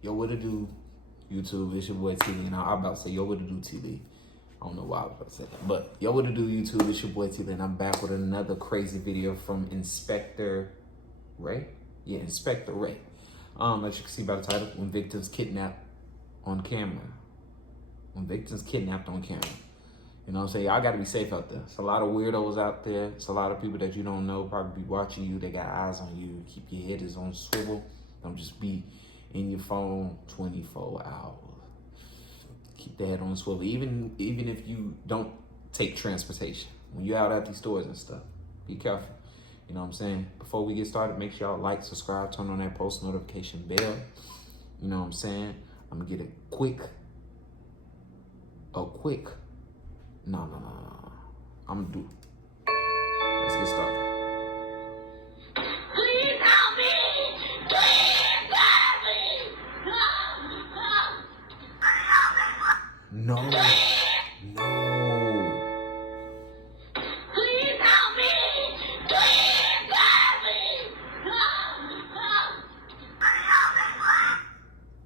Yo, what it do, YouTube? It's your boy T-Lee, and I'm about to say, yo, what it do, T-Lee? I don't know why I was about to say that, but yo, what it do, YouTube? It's your boy T-Lee, and I'm back with another crazy video from Inspector Ray. Yeah, Inspector Ray. As you can see by the title, when victims kidnapped on camera. When victims kidnapped on camera. You know what I'm saying? Y'all gotta be safe out there. It's a lot of weirdos out there. It's a lot of people that you don't know probably be watching you. They got eyes on you. Keep your head is on swivel. Don't just be in your phone 24 hours. Keep the head on swivel. Even if you don't take transportation. When you're out at these stores and stuff, be careful. You know what I'm saying? Before we get started, make sure y'all like, subscribe, turn on that post notification bell. You know what I'm saying? I'm gonna get a quick. No. I'm gonna do. Let's get started. Please help me! Please help me! No. Please help me! Please help me!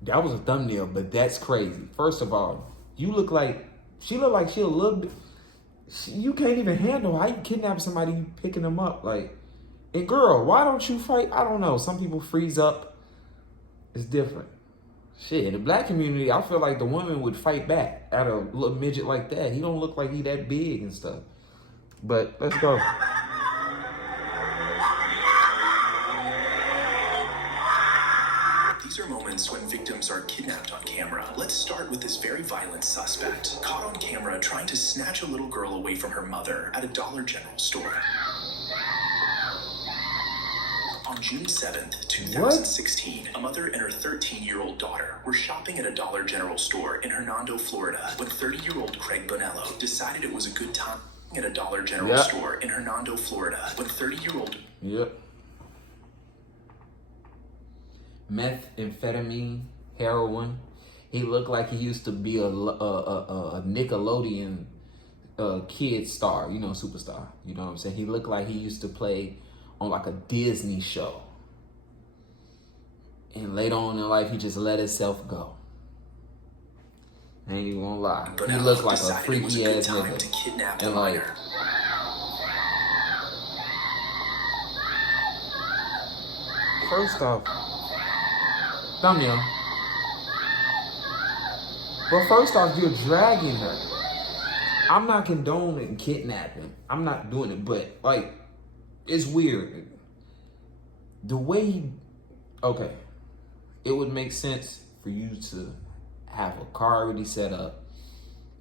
That was a thumbnail, but that's crazy. First of all, she look like she a little bit. You can't even handle how you kidnap somebody, you picking them up. Like, and girl, why don't you fight? I don't know. Some people freeze up. It's different. Shit, in the black community, I feel like the woman would fight back at a little midget like that. He don't look like he that big and stuff. But let's go. These are moments when victims are kidnapped on camera. Let's start with this very violent suspect, caught on camera trying to snatch a little girl away from her mother at a Dollar General store. On June 7th, 2016, a mother and her 13-year-old daughter were shopping at a Dollar General store in Hernando, Florida, when 30-year-old Craig Bonello decided it was a good time at a Dollar General store in Hernando, Florida, when 30-year-old... Methamphetamine, heroin. He looked like he used to be a Nickelodeon kid star, you know, superstar. You know what I'm saying? He looked like he used to play on like a Disney show. And later on in life, he just let himself go. I ain't even gonna lie. He looked like a freaky ass nigga. And like, first off, thumbnail. But first off, you're dragging her. I'm not condoning kidnapping. I'm not doing it, but like, it's weird. The way he, okay, it would make sense for you to have a car already set up.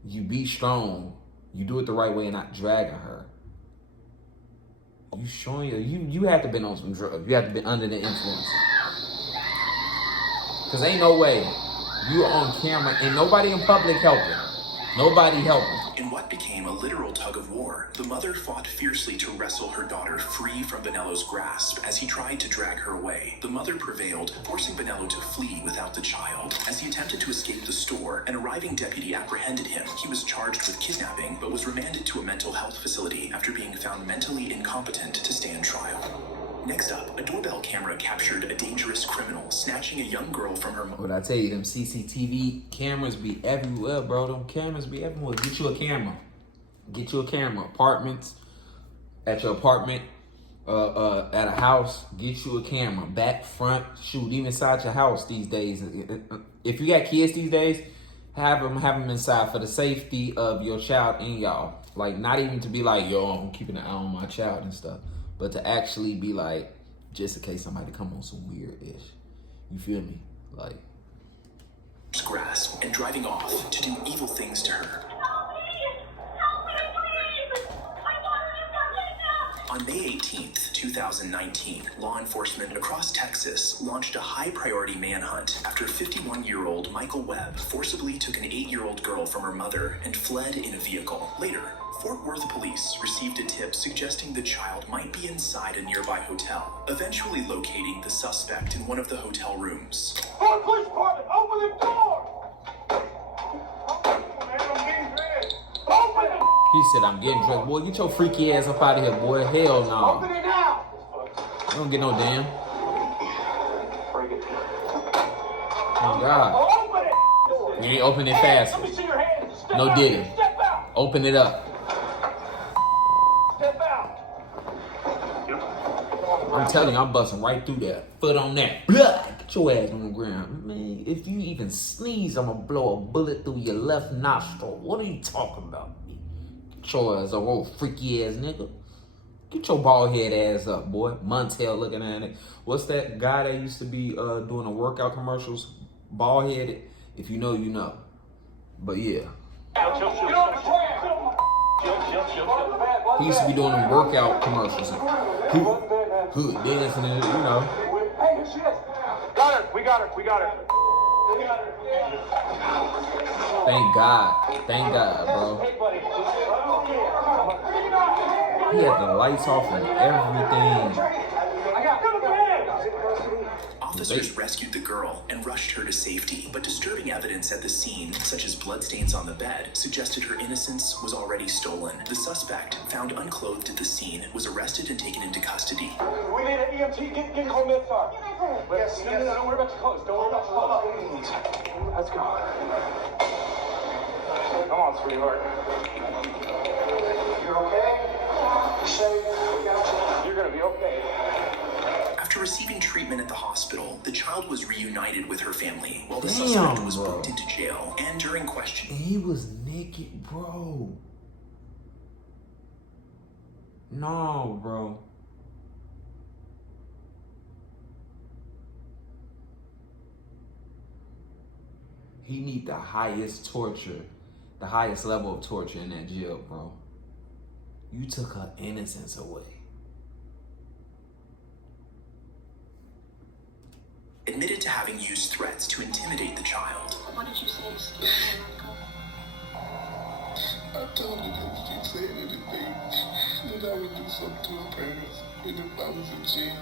You be strong. You do it the right way and not dragging her. You showing you have to been on some drugs. You have to be under the influence. Cause ain't no way you on camera and nobody in public helping. Nobody helping. In what became a literal tug of war, the mother fought fiercely to wrestle her daughter free from Bonello's grasp as he tried to drag her away. The mother prevailed, forcing Bonello to flee without the child. As he attempted to escape the store, an arriving deputy apprehended him. He was charged with kidnapping, but was remanded to a mental health facility after being found mentally incompetent to stand trial. Next up, a doorbell camera captured a dangerous criminal snatching a young girl from her... What I tell you, them CCTV cameras be everywhere, bro. Them cameras be everywhere. Get you a camera. Get you a camera. Apartments, at your apartment, at a house, get you a camera. Back, front, shoot, even inside your house these days. If you got kids these days, have them inside for the safety of your child and y'all. Like, not even to be like, yo, I'm keeping an eye on my child and stuff. But to actually be like, just in case somebody come on some weird-ish. You feel me? Like, grasp and driving off to do evil things to her. On May 18th, 2019, law enforcement across Texas launched a high-priority manhunt after 51-year-old Michael Webb forcibly took an 8-year-old girl from her mother and fled in a vehicle. Later, Fort Worth police received a tip suggesting the child might be inside a nearby hotel, eventually locating the suspect in one of the hotel rooms. Police department, open the door! he said, I'm getting dressed. Boy, get your freaky ass up out of here, boy. Hell no. Open it now! You don't get no damn. Oh, God. Open it. You ain't open it fast. Let me see your hands. Step No out. diddy. Step out. Open it up. Step out. I'm telling you, I'm busting right through that. Foot on that. Blah! Get your ass on the ground. Man, if you even sneeze, I'm gonna blow a bullet through your left nostril. What are you talking about? Get your ass up, old freaky ass nigga. Get your bald head ass up, boy. Montel looking at it. What's that guy that used to be doing the workout commercials? Bald headed. If you know, you know. But yeah. Get on the ground. He used to be doing them workout commercials. Hood dancing, you know. Hey, here she is. Got her. We got her. We got her. Thank God. Thank God, bro. Hey, buddy. He had the lights off and everything. Officers rescued the girl and rushed her to safety, but disturbing evidence at the scene, such as bloodstains on the bed, suggested her innocence was already stolen. The suspect, found unclothed at the scene, was arrested and taken into custody. We need an EMT. Get home this far. Yes. No, don't worry about your clothes. Don't worry about your clothes. Let's go. Come on, sweetheart. You're okay? You're safe. You're gonna be okay. After receiving treatment at the hospital, the child was reunited with her family, while the Damn, suspect was bro. booked into jail. And during questioning, And he was naked, bro. No, bro. He need the highest torture, the highest level of torture in that jail, bro. You took her innocence away. admitted to having used threats to intimidate the child. What did you say to Steve, Michael? I told her that if she said anything, that I would do something to her parents. And if I was in jail,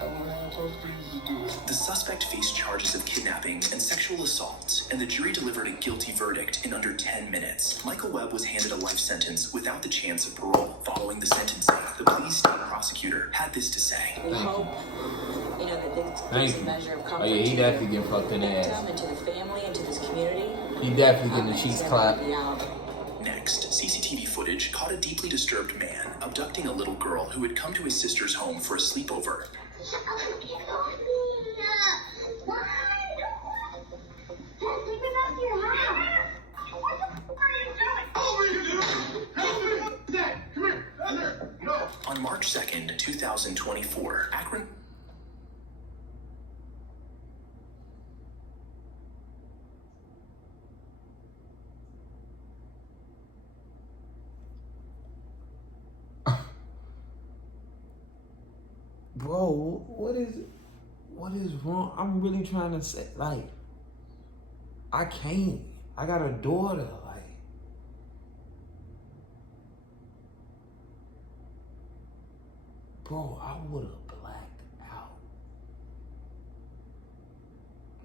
I would have her friends to do it. The suspect faced charges of kidnapping and sexual assault, and the jury delivered a guilty verdict in under 10 minutes. Michael Webb was handed a life sentence without the chance of parole. Following the sentencing, the police state prosecutor had this to say. We hope, you know, that this Thank gives a you. measure of Oh comfort yeah, he to definitely the getting fucked in the ass. victim and to the family and to this community. He definitely getting the And cheeks they're clapped. gonna be out. Next, CCTV footage caught a deeply disturbed man abducting a little girl who had come to his sister's home for a sleepover. On March 2nd, 2024, Akron... Bro, what is wrong? I'm really trying to say, like, I can't. I got a daughter, like. Bro, I would have blacked out.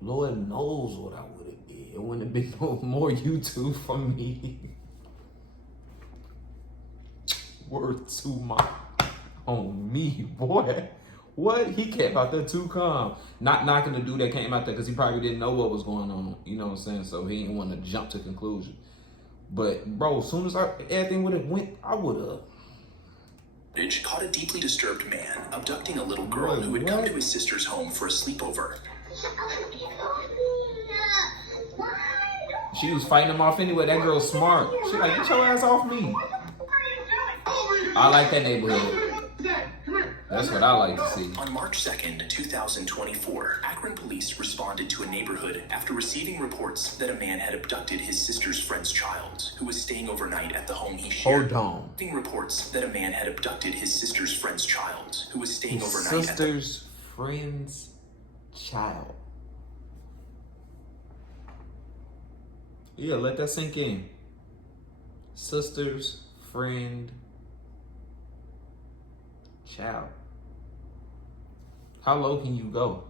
Lord knows what I would have did. It wouldn't have been no more YouTube from me. Word to my on me, boy. What? He came out there too calm. Not knocking the dude that came out there because he probably didn't know what was going on. You know what I'm saying? So he didn't want to jump to conclusion. But bro, as soon as everything would have went, I would have. Footage caught a deeply disturbed man abducting a little girl who had come to his sister's home for a sleepover. She was fighting him off anyway. That girl's smart. She like, get your ass off me. I like that neighborhood. That's what I like to see. On March 2nd, 2024, Akron police responded to a neighborhood after receiving reports that a man had abducted his sister's friend's child, who was staying overnight at the home he shared. Hold on. Receiving reports that a man had abducted his sister's friend's child, who was staying His overnight at the... sister's friend's child. Yeah, let that sink in. Sister's friend child. How low can you go?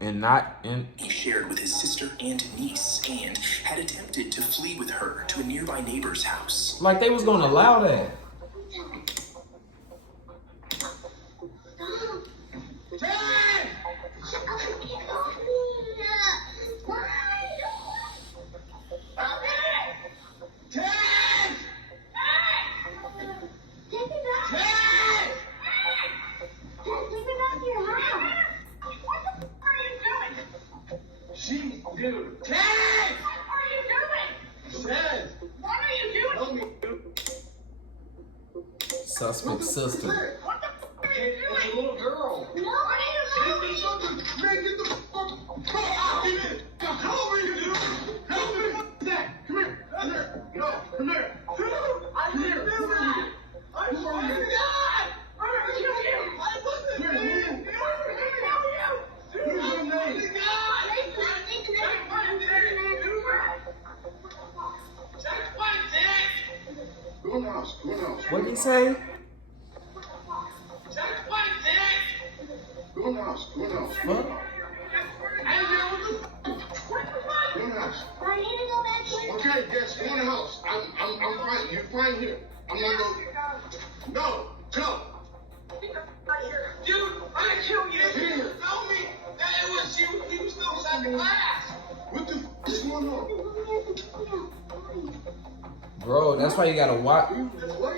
And not in... He shared with his sister and niece, and had attempted to flee with her to a nearby neighbor's house. Like they was gonna allow that. Dude. Ted! What are you doing? Ted! What are you doing? Help me, dude. Suspect sister. What the f are you It's a doing? little girl. What are you doing? Man, get the fuck out of here. Help me, dude. Help me. What's that? Come here. Come here. No, come here. I'm here. I'm sorry. God! I'm gonna kill you. I wasn't Here, there. move. I'm What's your name? Go in the house. Go in the house. What did he say? Go in the house. Go in the house. What? Go in the house. Okay, yes, go in the house. I'm fine. You're fine here. I'm not going. No, go. Dude, I killed you. Here. Tell me that it was you. He was still inside the glass. What the f is going on? Bro, that's why you gotta watch. What?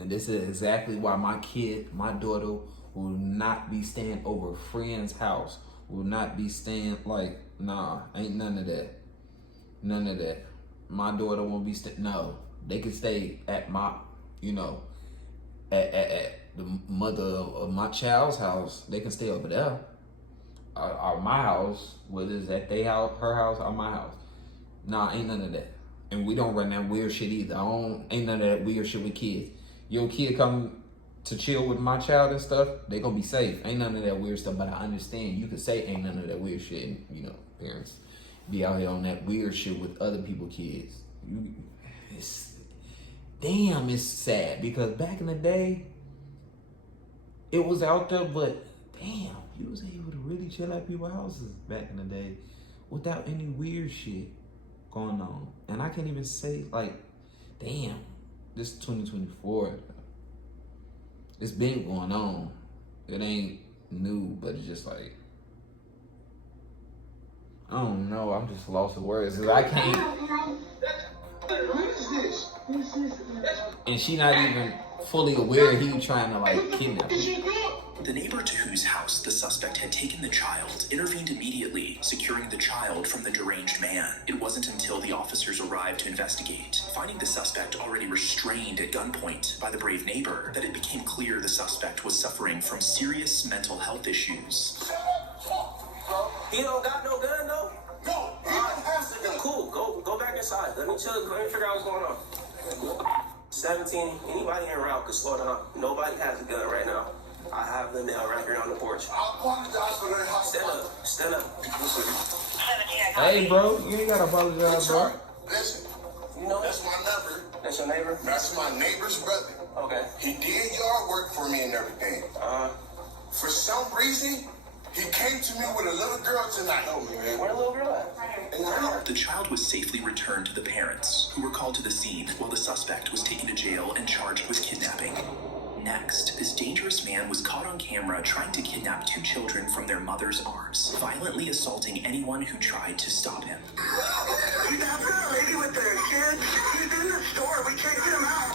And this is exactly why my daughter will not be staying over a friend's house. Will not be staying, like, nah, ain't none of that. None of that. My daughter won't be no. They can stay at my, you know, at the mother of my child's house. They can stay over there. Or my house, whether it's at their house, her house, or my house. Nah, ain't none of that. And we don't run that weird shit either. Ain't none of that weird shit with kids. Your kid come to chill with my child and stuff, they gonna be safe. Ain't none of that weird stuff, but I understand you could say ain't none of that weird shit. And, you know, parents be out here on that weird shit with other people's kids. Damn, it's sad because back in the day, it was out there, but damn, you was able to really chill at people's houses back in the day without any weird shit going on. And I can't even say, like, damn, this is 2024. It's been going on. It ain't new, but it's just like, I don't know. I'm just lost of words. 'Cause I can't. Who is this? And she not even fully aware he trying to, like, kidnap her. The neighbor to whose house the suspect had taken the child intervened immediately, securing the child from the deranged man. It wasn't until the officers arrived to investigate, finding the suspect already restrained at gunpoint by the brave neighbor, that it became clear the suspect was suffering from serious mental health issues. He don't got no gun though? No, he don't have the gun. Cool, go back inside. Let me chill. Let me figure out what's going on. 17, anybody en route could slow down. Nobody has a gun right now. I have them down right here on the porch. I apologize for that house. Stand up. Hey, bro, you ain't gotta apologize, bro. Listen, You know that's my neighbor. That's your neighbor? That's my neighbor's brother. Okay. He did yard work for me and everything. For some reason, he came to me with a little girl tonight. Oh, man. Where the little girl at? The child was safely returned to the parents, who were called to the scene while the suspect was taken to jail and charged with kidnapping. Next, this dangerous man was caught on camera trying to kidnap 2 children from their mother's arms, violently assaulting anyone who tried to stop him.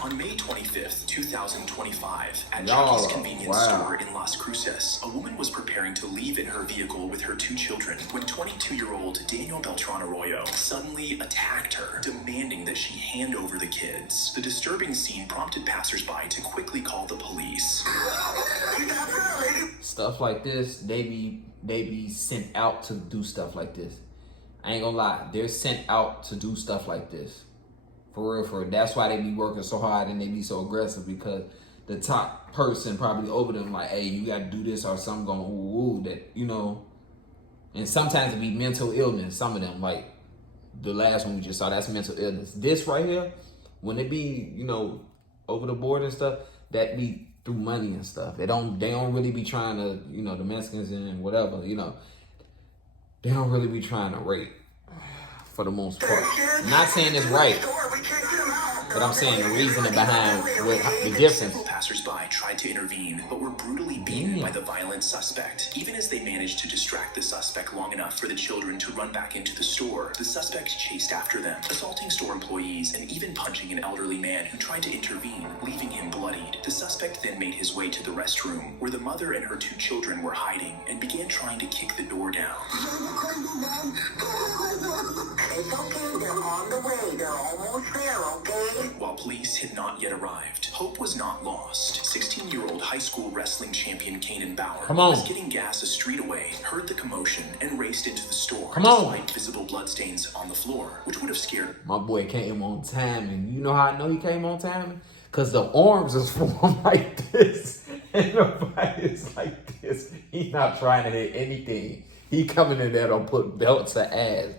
On May 25th, 2025, at Jackie's convenience store in Las Cruces, a woman was preparing to leave in her vehicle with her 2 children when 22-year-old Daniel Beltran Arroyo suddenly attacked her, demanding that she hand over the kids. The disturbing scene prompted passersby to quickly call the police. Stuff like this, they be sent out to do stuff like this. I ain't gonna lie, they're sent out to do stuff like this. For real. That's why they be working so hard and they be so aggressive, because the top person probably over them like, hey, you gotta do this or something going ooh, that, you know. And sometimes it be mental illness. Some of them, like the last one we just saw, that's mental illness. This right here, when it be, you know, over the board and stuff, that be through money and stuff. They don't really be trying to, you know, the Mexicans and whatever, you know, they don't really be trying to rape for the most part. I'm not saying it's right. But I'm saying the reasoning behind the difference. Several passersby tried to intervene, but were brutally beaten by the violent suspect. Even as they managed to distract the suspect long enough for the children to run back into the store, the suspect chased after them, assaulting store employees and even punching an elderly man who tried to intervene, leaving him bloodied. The suspect then made his way to the restroom, where the mother and her 2 children were hiding, and began trying to kick the door down. It's okay, they're on the way. They're almost there, okay? While police had not yet arrived, hope was not lost. 16-year-old high school wrestling champion Kanan Bauer was getting gas a street away, heard the commotion, and raced into the store, despite visible bloodstains on the floor, which would have scared. My boy came on time, and you know how I know he came on time? Because the arms is formed like this, and the body is like this. He's not trying to hit anything. He coming in there to put belt to ass.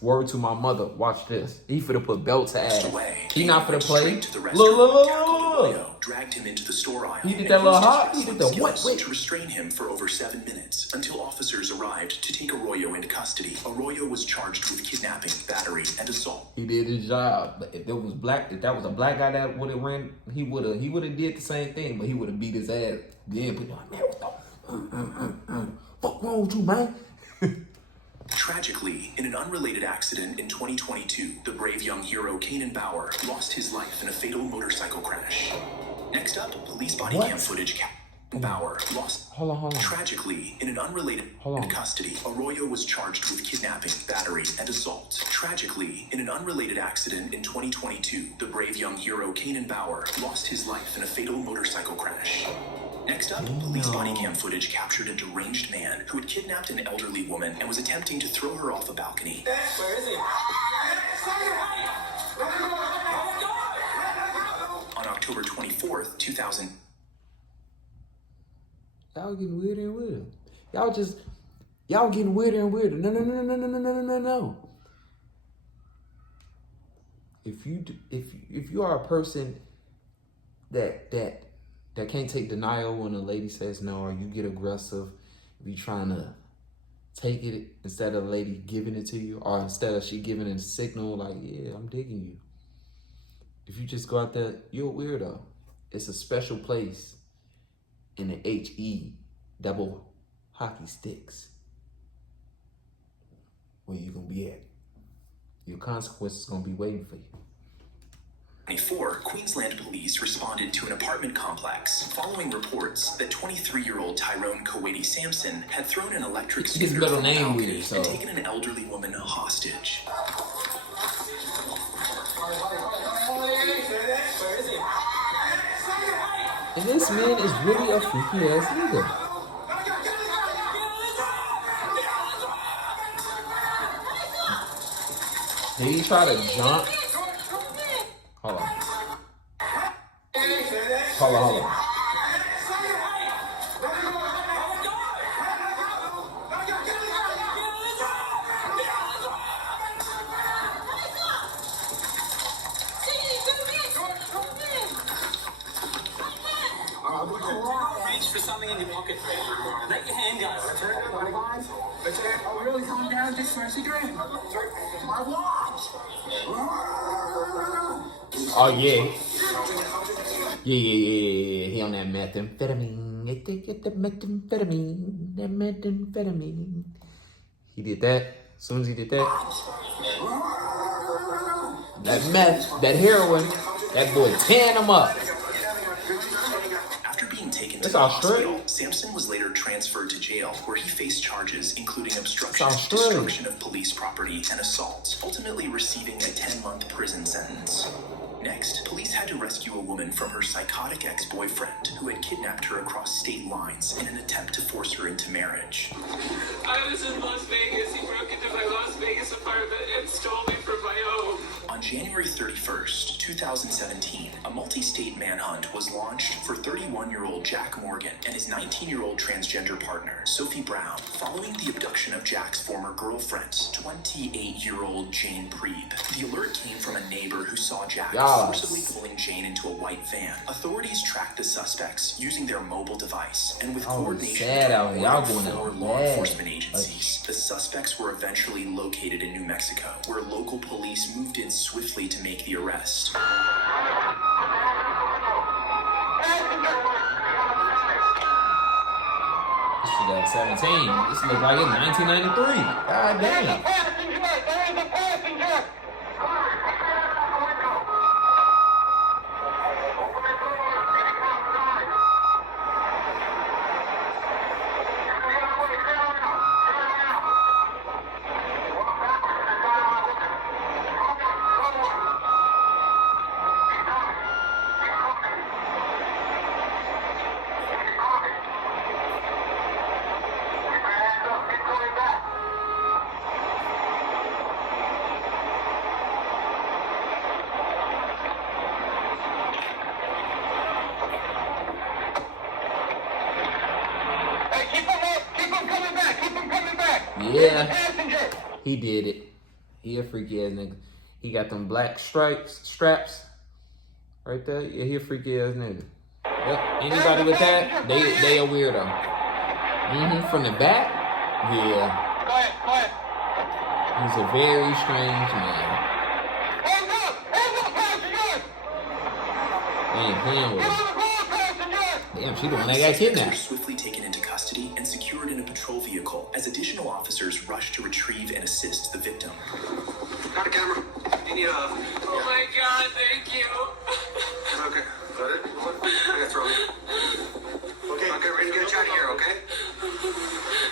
Word to my mother, watch this. He finna put belt to ass. He not finna play. Look. Dragged him into the store aisle. He did that little hop. He did the what? To restrain him for over 7 minutes until officers arrived to take Arroyo into custody. Arroyo was charged with kidnapping, battery, and assault. He did his job. But if that was a black guy that would have ran, he would have did the same thing, but he would have beat his ass. Yeah, but man, what wrong with you, man? Tragically, in an unrelated accident in 2022, the brave young hero Kanan Bauer lost his life in a fatal motorcycle crash. Next up, police body cam footage. Bauer lost. Hold on. Tragically, in an unrelated custody, Arroyo was charged with kidnapping, battery, and assault. Tragically, in an unrelated accident in 2022, the brave young hero Kanan Bauer lost his life in a fatal motorcycle crash. Next up, police body cam footage captured a deranged man who had kidnapped an elderly woman and was attempting to throw her off a balcony. Where is he? On October 24th, 2000. Y'all getting weirder and weirder. Y'all getting weirder and weirder. No. If you are a person that can't take denial when a lady says no, or you get aggressive, if you're trying to take it instead of a lady giving it to you, or instead of she giving it a signal like, yeah, I'm digging you. If you just go out there, you're a weirdo. It's a special place in the HE double hockey sticks where you gonna be at. Your consequences gonna be waiting for you. 24, Queensland police responded to an apartment complex following reports that 23-year-old Tyrone Kuwaiti Sampson had thrown an electric scooter from a balcony and taken an elderly woman hostage. And this man is really a freaky ass nigga. Did he try to jump? Hold on. Reach for something in your pocket. Let your hand go. Are we really coming down just for a cigarette? My watch! Oh yeah. Yeah. He on that methamphetamine. Methamphetamine. He did that. As soon as he did that, that meth, that heroin, that boy tearing him up. After being taken to the hospital, Sampson was later transferred to jail, where he faced charges including obstruction, destruction of police property, and assault, ultimately receiving a 10-month prison sentence. Next, police had to rescue a woman from her psychotic ex-boyfriend who had kidnapped her across state lines in an attempt to force her into marriage. I was in Las Vegas. He broke into my Las Vegas apartment and stole me from my home. On January 31st, 2017, a multi-state manhunt was launched for 31-year-old Jack Morgan and his 19-year-old transgender partner, Sophie Brown, following the abduction of Jack's former girlfriend, 28-year-old Jane Preeb. The alert came from a neighbor who saw Jack forcibly pulling Jane into a white van. Authorities tracked the suspects using their mobile device, and with coordination between 4 law enforcement agencies, the suspects were eventually located in New Mexico, where local police moved in swiftly to make the arrest. This shit at 17. This look like it's 1993. God damn. Yeah, he did it. He a freaky ass nigga. He got them black straps right there. Yeah, he a freaky ass nigga. Yep. Anybody with that, they a weirdo. From the back, yeah. He's a very strange man. They ain't playing with him. Damn, she the one that got kidnapped. Swiftly taken into custody and secured in a patrol vehicle as additional officers rushed to retrieve and assist the victim. Got a camera. You need Oh my God, thank you. Okay, got it? I got thrown. Okay, ready to get you out of here, okay?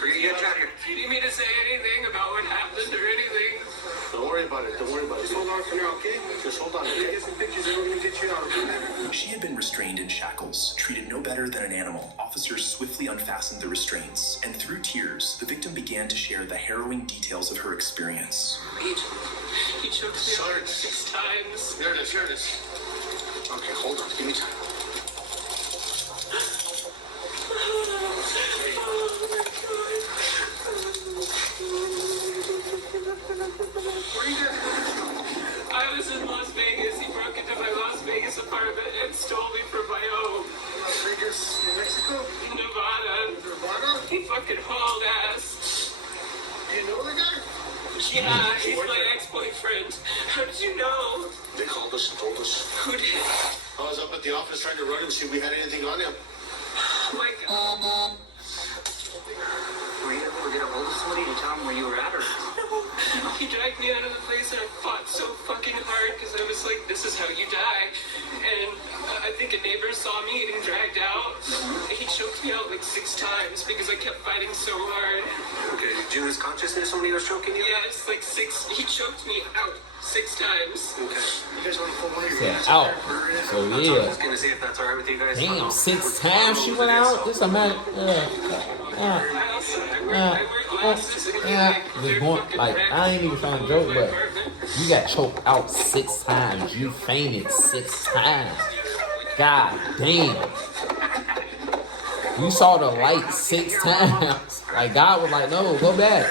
We're gonna get you out of here. Do you need me to say anything about what happened or anything? Don't worry about it, Just hold on for now, okay? Just hold on. We're gonna get some pictures and we're gonna get you out, okay? She had been restrained in shackles, treated no better than an animal. Officers swiftly unfastened the restraints, and through tears, the victim began to share the harrowing details of her experience. He choked me out like 6 times. Here it is. Okay, hold on. Give me time. I was in Las Vegas. He broke into my Las Vegas apartment and stole me from my home. Las Vegas, New Mexico? Nevada. He fucking hauled ass. Do you know the guy? Yeah, he's my ex-boyfriend. How did you know? They called us and told us. Who did? I was up at the office trying to run him, see if we had anything on him. Oh my God. Were you able to get a hold of somebody to tell them where you were at, or? He dragged me out of the place and I fought so fucking hard because I was like, this is how you die. And I think a neighbor saw me getting dragged out. He choked me out like 6 times because I kept fighting so hard. Okay, did you lose consciousness when he was choking you? Yeah, it's like 6. He choked me out 6 times. Okay. You guys want to pull one of your Yeah, pants out. there? So I yeah. was gonna see if that's alright with you guys. Damn, 6 times she went out? This a man. I wear glasses and Just going, like, I ain't even trying to joke, but you got choked out 6 times. You fainted 6 times. God damn. You saw the light 6 times. Like, God was like, no, go back.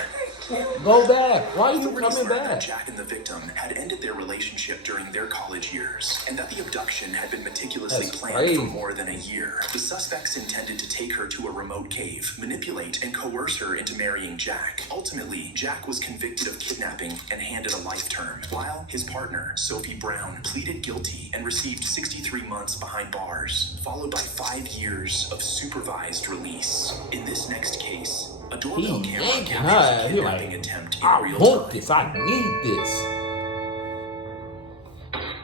Go back. Why are you Authorities coming learned that back? Jack and the victim had ended their relationship during their college years, and that the abduction had been meticulously That's planned crazy. for more than a year. The suspects intended to take her to a remote cave, manipulate and coerce her into marrying Jack. Ultimately, Jack was convicted of kidnapping and handed a life term, while his partner, Sophie Brown, pleaded guilty and received 63 months behind bars, followed by 5 years of supervised release. In this next case, a doorbell He camera yanking captures her. a He kidnapping like, attempt in I real want time. this. I need this.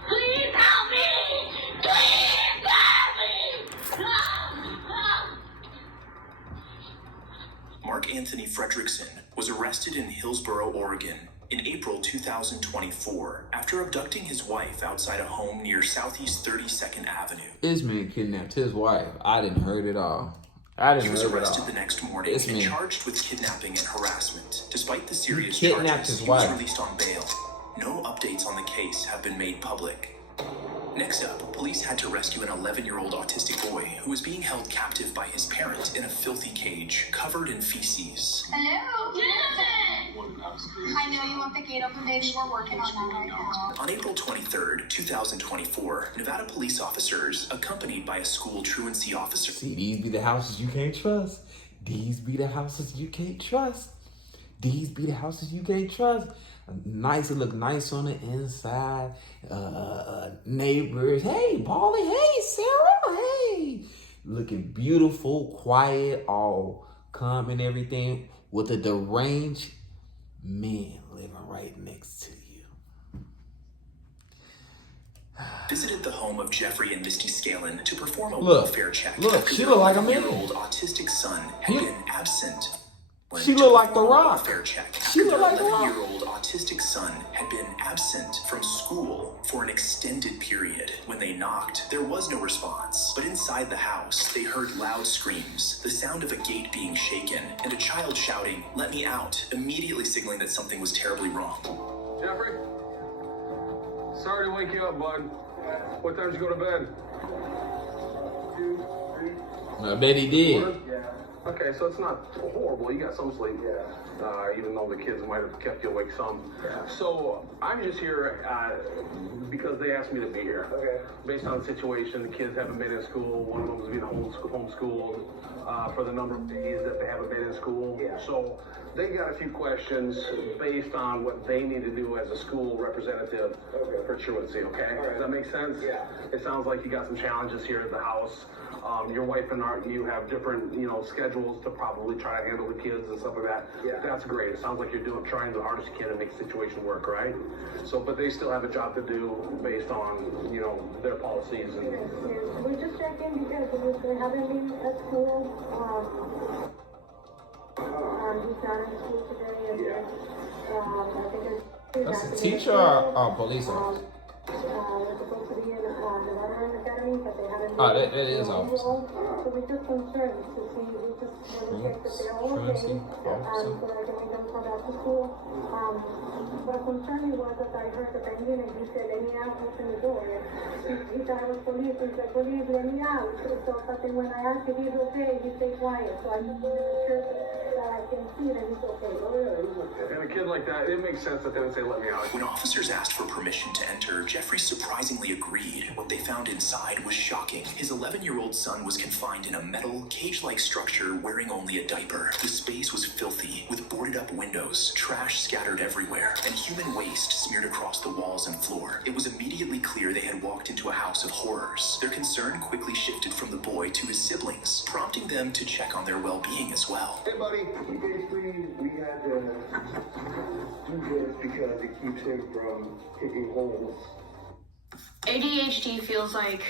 Please help me! Please help me! Mark Anthony Fredrickson was arrested in Hillsboro, Oregon in April 2024 after abducting his wife outside a home near Southeast 32nd Avenue. This man kidnapped his wife. I didn't heard it all. He was arrested the next morning This and man. charged with kidnapping and harassment. Despite the serious kidnapped charges, his he was wife. released on bail. No updates on the case have been made public. Next up, police had to rescue an 11-year-old autistic boy who was being held captive by his parent in a filthy cage covered in feces. Hello? I know you want the gate open, baby. We're working on that right now. On April 23rd, 2024, Nevada police officers, accompanied by a school truancy officer, See, these be the houses you can't trust. These be the houses you can't trust. These be the houses you can't trust. Nice, it look nice on the inside. Neighbors, hey, Paulie, hey, Sarah, hey. Looking beautiful, quiet, all calm and everything, with a deranged man living right next to you. Visited the home of Jeffrey and Misty Scalin to perform a Look, welfare check. look, she look like a man. 11-year-old autistic son had been absent. She look like The Rock. She look like The Rock. 11-year-old autistic son had been absent from school for an extended period. When they knocked, there was no response. But inside the house, they heard loud screams, the sound of a gate being shaken, and a child shouting, "Let me out," immediately signaling that something was terribly wrong. Jeffrey? Sorry to wake you up, bud. What time did you go to bed? 2, 3. I bet he did. Yeah. Okay, so it's not horrible. You got some sleep. Yeah. Even though the kids might have kept you awake some. Yeah. So I'm just here because they asked me to be here. Okay. Based on the situation, the kids haven't been in school. One of them is being homeschooled for the number of days that they haven't been in school. Yeah. So they got a few questions based on what they need to do as a school representative for truancy. Okay. Right. Does that make sense? Yeah. It sounds like you got some challenges here at the house. Your wife and you have different, schedules to probably try to handle the kids and stuff like that. Yeah. That's great. It sounds like you're trying the hardest you can to make the situation work, right? So, but they still have a job to do based on, their policies and. Yes. We're just checking because we haven't been at school. He's not in school today, and I think That's a teacher or police officer? We're supposed to be in the Veteran Academy, but they haven't. That is officer. So we're just concerned to see. We just want to check that they're all okay, so that they don't come back to school. What concerned me was that I heard the penguin and he said, "Let me out, open the door." He thought it was police. He said, "Police, let me out." But then when I asked if he's okay, he stayed quiet. So I just wanted to check that I can see that he's okay. Oh yeah, he's okay. And a kid like that, it makes sense that they would say, "Let me out." When officers asked for permission to enter, Jeffrey surprisingly agreed. What they found inside was shocking. His 11-year-old son was confined in a metal, cage-like structure wearing only a diaper. The space was filthy, with boarded-up windows, trash scattered everywhere, and human waste smeared across the walls and floor. It was immediately clear they had walked into a house of horrors. Their concern quickly shifted from the boy to his siblings, prompting them to check on their well-being as well. Hey, buddy. Basically, we had to do this because it keeps him from kicking holes. ADHD feels like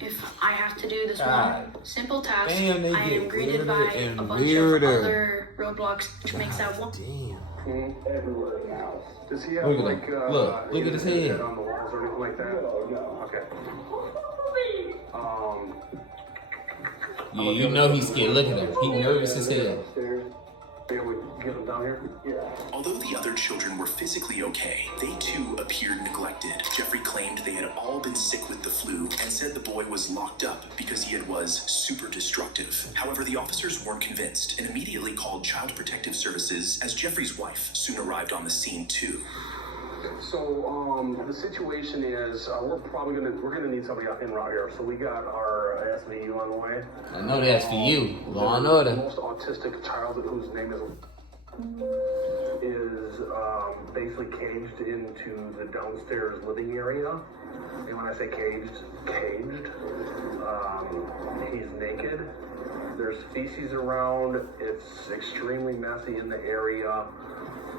if I have to do this one simple task, I am greeted by a bunch of other roadblocks, which makes that one. Damn. Everywhere in the house. Does he have look at his head on the walls or anything like that? No. Okay. Yeah, you know he's scared. Look at him. He nervous as hell. Yeah, we get him down here? Yeah. Although the other children were physically okay, they too appeared neglected. Jeffrey claimed they had all been sick with the flu and said the boy was locked up because he was super destructive. However, the officers weren't convinced and immediately called Child Protective Services as Jeffrey's wife soon arrived on the scene too. So the situation is we're gonna need somebody in route here. So we got our SVU on the way. I know that's for you. Law and Order. The most autistic child whose name is basically caged into the downstairs living area. And when I say caged, he's naked. There's feces around. It's extremely messy in the area.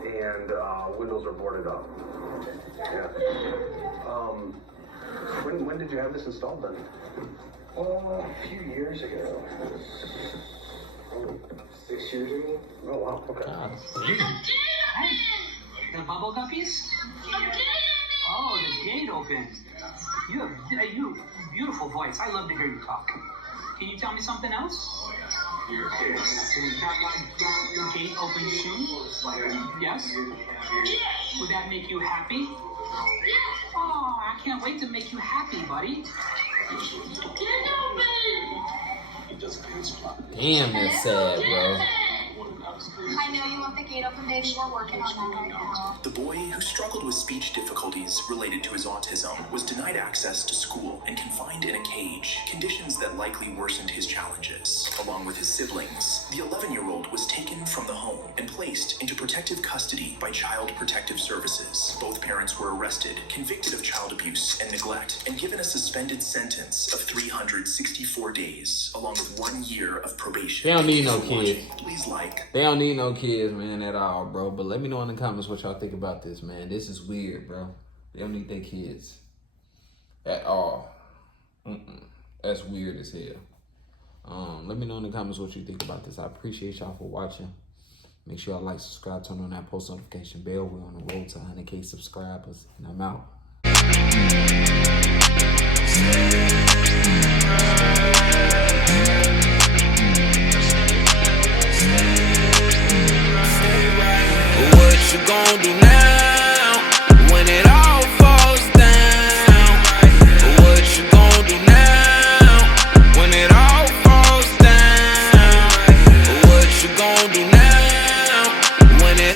And windows are boarded up. Yeah. When did you have this installed then? A few years ago. 6 years ago. Oh wow. Okay. The bubble guppies? Oh, the gate opened. You have beautiful voice. I love to hear you talk. Can you tell me something else? The gate open soon? Yes? Would that make you happy? Oh, I can't wait to make you happy, buddy. Damn, that's sad, bro. I know you want the gate open, baby. We're working on that right now. The boy, who struggled with speech difficulties related to his autism, was denied access to school and confined in a cage, conditions that likely worsened his challenges. Along with his siblings, the 11-year-old was taken from the home and placed into protective custody by Child Protective Services. Both parents were arrested, convicted of child abuse and neglect, and given a suspended sentence of 364 days, along with 1 year of probation. They don't need no kids. Please like. They don't need no kids, man, at all, bro. But let me know in the comments what y'all think about this, man. This is weird, bro. They don't need their kids at all. That's weird as hell. Let me know in the comments what you think about this. I appreciate y'all for watching. Make sure y'all like, subscribe, turn on that post notification bell. We're on the road to 100K subscribers, and I'm out.